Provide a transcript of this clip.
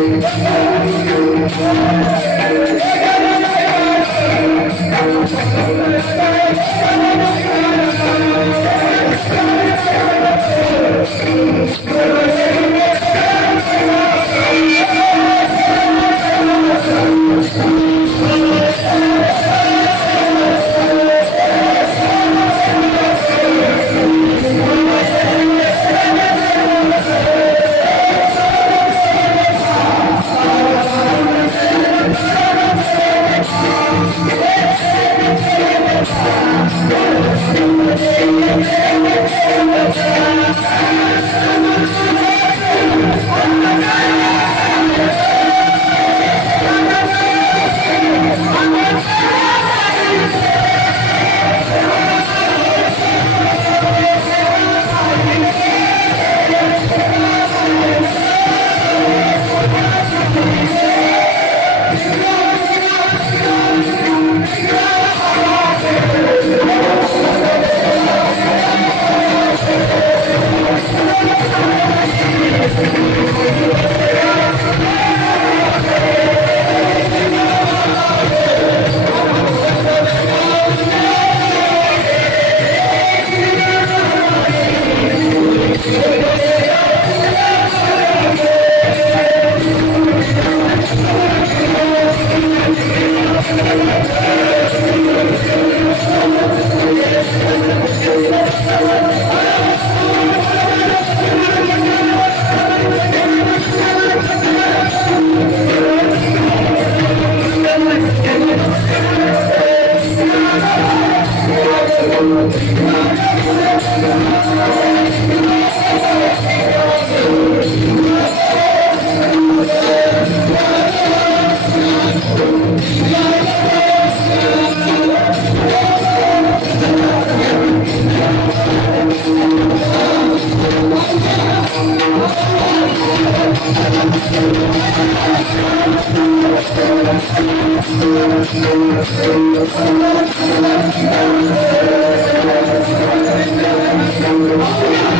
Thank yeah. you. Oh, Oh, yeah.